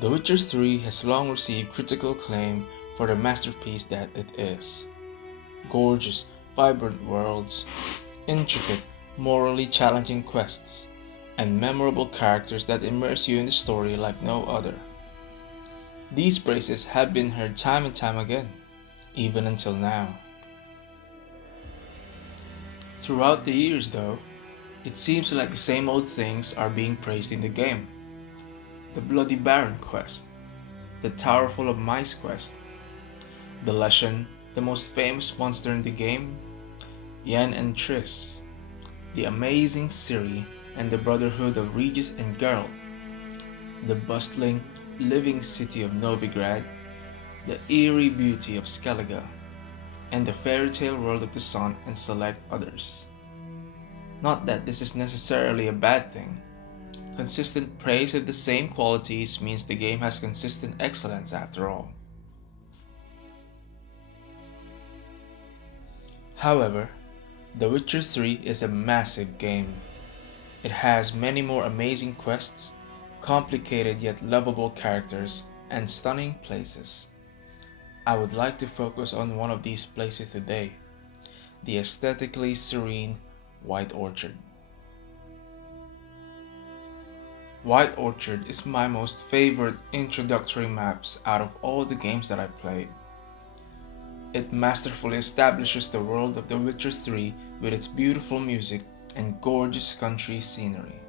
The Witcher 3 has long received critical acclaim for the masterpiece that it is. Gorgeous, vibrant worlds, intricate, morally challenging quests, and memorable characters that immerse you in the story like no other. These praises have been heard time and time again, even until now. Throughout the years, though, it seems like the same old things are being praised in the game. The Bloody Baron quest, the Tower Full of Mice quest, the Leshen, the most famous monster in the game, Yen and Triss, the amazing Ciri and the Brotherhood of Regis and Geralt, the bustling, living city of Novigrad, the eerie beauty of Skellige, and the fairy tale world of the sun and select others. Not that this is necessarily a bad thing. Consistent praise of the same qualities means the game has consistent excellence after all. However, The Witcher 3 is a massive game. It has many more amazing quests, complicated yet lovable characters, and stunning places. I would like to focus on one of these places today, the aesthetically serene White Orchard. White Orchard is my most favorite introductory maps out of all the games that I played. It masterfully establishes the world of The Witcher 3 with its beautiful music and gorgeous country scenery.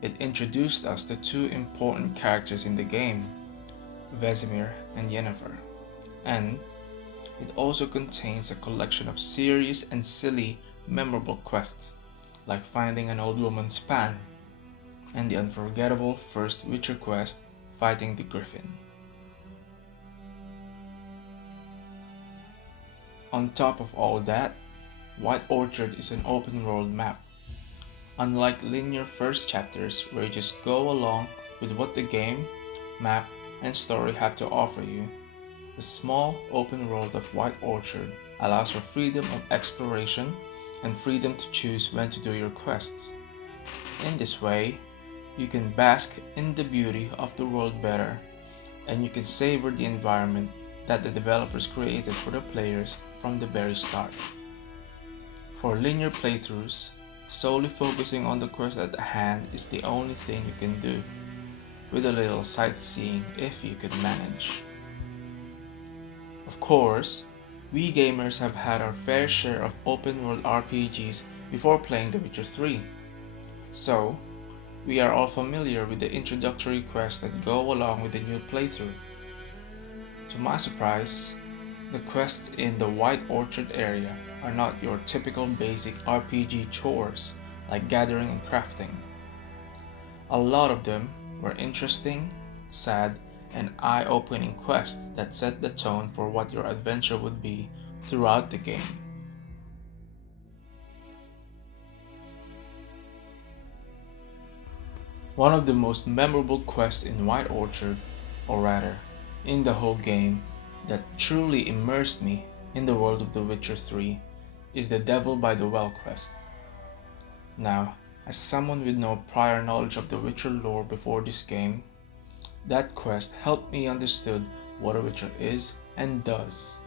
It introduced us to two important characters in the game, Vesemir and Yennefer, and it also contains a collection of serious and silly, memorable quests, like finding an old woman's pan, and the unforgettable first Witcher quest, fighting the Griffin. On top of all that, White Orchard is an open world map. Unlike linear first chapters where you just go along with what the game, map, and story have to offer you, the small open world of White Orchard allows for freedom of exploration and freedom to choose when to do your quests. In this way, you can bask in the beauty of the world better, and you can savor the environment that the developers created for the players from the very start. For linear playthroughs, solely focusing on the quest at hand is the only thing you can do, with a little sightseeing if you could manage. Of course, we gamers have had our fair share of open world RPGs before playing The Witcher 3, so we are all familiar with the introductory quests that go along with the new playthrough. To my surprise, the quests in the White Orchard area are not your typical basic RPG chores like gathering and crafting. A lot of them were interesting, sad, and eye-opening quests that set the tone for what your adventure would be throughout the game. One of the most memorable quests in White Orchard, or rather, in the whole game, that truly immersed me in the world of The Witcher 3 is the Devil by the Well quest. Now, as someone with no prior knowledge of the Witcher lore before this game, that quest helped me understand what a Witcher is and does.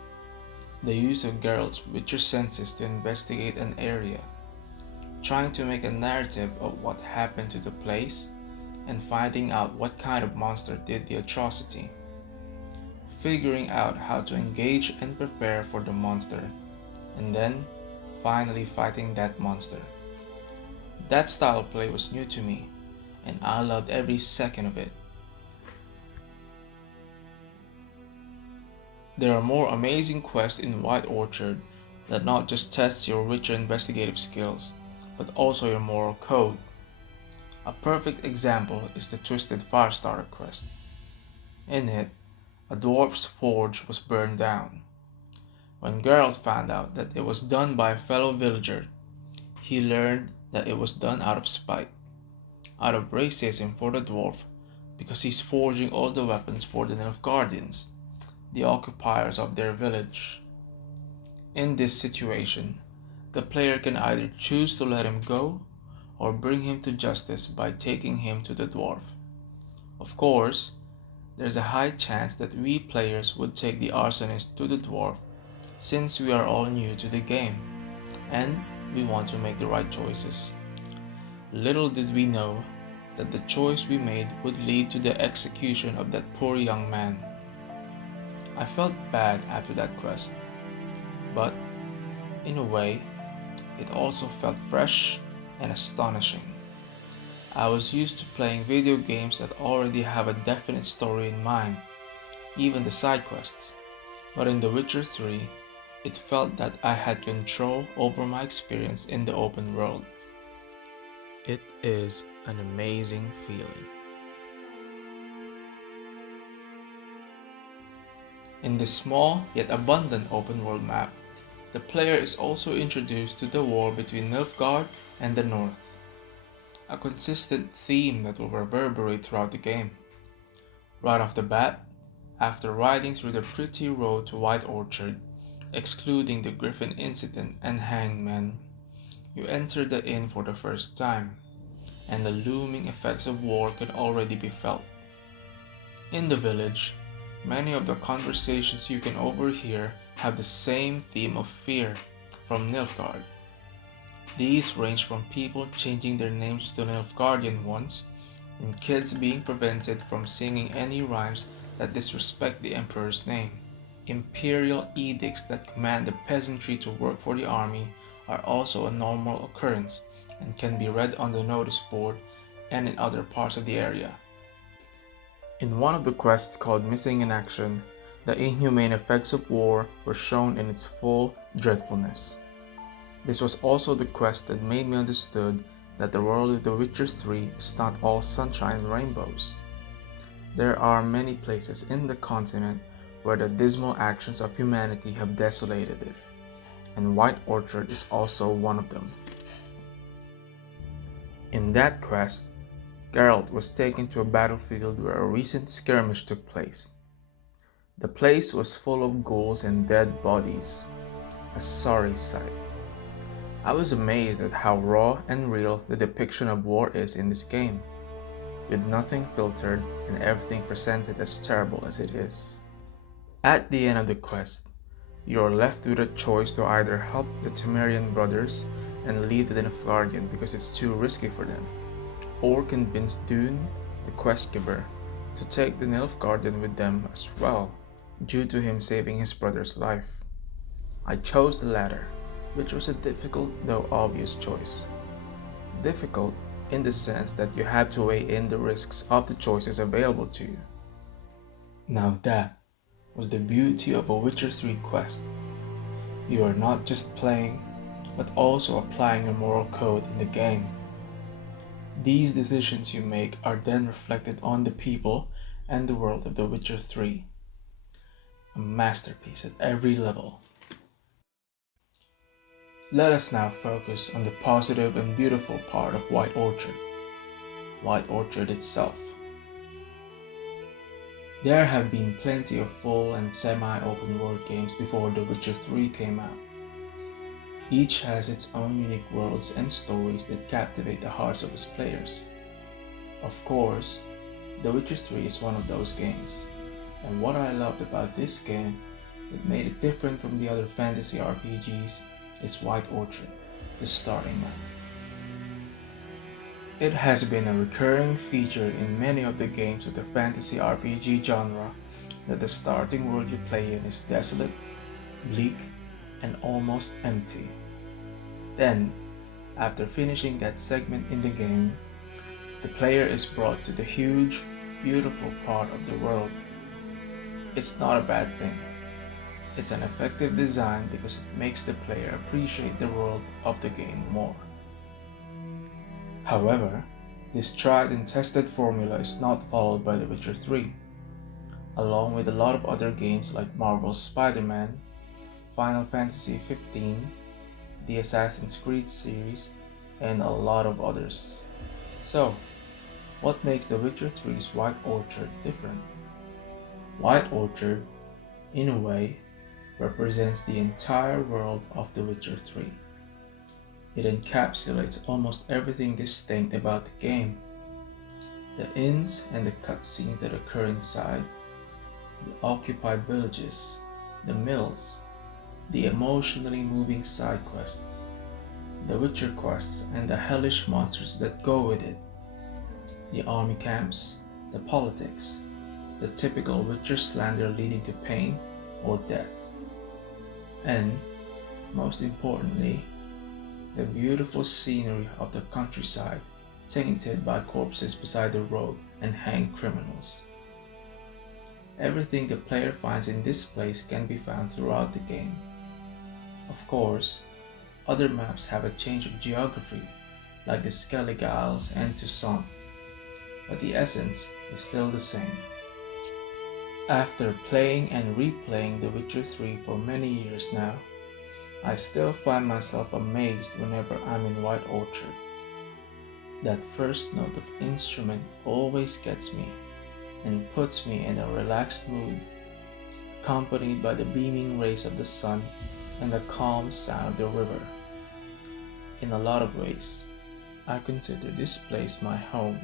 The use of Geralt's Witcher senses to investigate an area, trying to make a narrative of what happened to the place, and finding out what kind of monster did the atrocity. Figuring out how to engage and prepare for the monster, and then finally fighting that monster. That style of play was new to me, and I loved every second of it. There are more amazing quests in White Orchard that not just test your Witcher investigative skills, but also your moral code. A perfect example is the Twisted Firestarter quest. In it, a dwarf's forge was burned down. When Geralt found out that it was done by a fellow villager, he learned that it was done out of spite, out of racism for the dwarf, because he's forging all the weapons for the Nilfgaardians, the occupiers of their village. In this situation, the player can either choose to let him go or bring him to justice by taking him to the dwarf. Of course, there's a high chance that we players would take the arsonist to the dwarf since we are all new to the game and we want to make the right choices. Little did we know that the choice we made would lead to the execution of that poor young man. I felt bad after that quest, but in a way, it also felt fresh and astonishing. I was used to playing video games that already have a definite story in mind, even the side quests. But in The Witcher 3, it felt that I had control over my experience in the open world. It is an amazing feeling. In this small yet abundant open world map, the player is also introduced to the war between Nilfgaard and the North, a consistent theme that will reverberate throughout the game. Right off the bat, after riding through the pretty road to White Orchard, excluding the Griffin incident and Hangman, you enter the inn for the first time, and the looming effects of war can already be felt. In the village, many of the conversations you can overhear have the same theme of fear from Nilfgaard. These range from people changing their names to Nilfgaardian ones, and kids being prevented from singing any rhymes that disrespect the Emperor's name. Imperial edicts that command the peasantry to work for the army are also a normal occurrence and can be read on the notice board and in other parts of the area. In one of the quests called Missing in Action, the inhumane effects of war were shown in its full dreadfulness. This was also the quest that made me understood that the world of The Witcher 3 is not all sunshine and rainbows. There are many places in the continent where the dismal actions of humanity have desolated it, and White Orchard is also one of them. In that quest, Geralt was taken to a battlefield where a recent skirmish took place. The place was full of ghouls and dead bodies, a sorry sight. I was amazed at how raw and real the depiction of war is in this game, with nothing filtered and everything presented as terrible as it is. At the end of the quest, you are left with a choice to either help the Temerian brothers and leave the Nilfgaardian because it's too risky for them, or convince Dune, the quest giver, to take the Nilfgaardian with them as well, due to him saving his brother's life. I chose the latter, which was a difficult though obvious choice. Difficult in the sense that you have to weigh in the risks of the choices available to you. Now that was the beauty of a Witcher 3 quest. You are not just playing, but also applying a moral code in the game. These decisions you make are then reflected on the people and the world of The Witcher 3. A masterpiece at every level. Let us now focus on the positive and beautiful part of White Orchard. White Orchard itself. There have been plenty of full and semi-open world games before The Witcher 3 came out. Each has its own unique worlds and stories that captivate the hearts of its players. Of course, The Witcher 3 is one of those games, and what I loved about this game that made it different from the other fantasy RPGs is White Orchard, the starting map. It has been a recurring feature in many of the games of the fantasy RPG genre that the starting world you play in is desolate, bleak, and almost empty. Then, after finishing that segment in the game, the player is brought to the huge, beautiful part of the world. It's not a bad thing. It's an effective design because it makes the player appreciate the world of the game more. However, this tried and tested formula is not followed by The Witcher 3, along with a lot of other games like Marvel's Spider-Man, Final Fantasy XV, the Assassin's Creed series, and a lot of others. So, what makes The Witcher 3's White Orchard different? White Orchard, in a way, represents the entire world of The Witcher 3. It encapsulates almost everything distinct about the game. The inns and the cutscenes that occur inside, the occupied villages, the mills, the emotionally moving side quests, the Witcher quests and the hellish monsters that go with it, the army camps, the politics, the typical Witcher slander leading to pain or death, and, most importantly, the beautiful scenery of the countryside tainted by corpses beside the road and hanged criminals. Everything the player finds in this place can be found throughout the game. Of course, other maps have a change of geography, like the Skellige Isles and Toussaint, but the essence is still the same. After playing and replaying The Witcher 3 for many years now, I still find myself amazed whenever I'm in White Orchard. That first note of instrument always gets me and puts me in a relaxed mood, accompanied by the beaming rays of the sun and the calm sound of the river. In a lot of ways, I consider this place my home.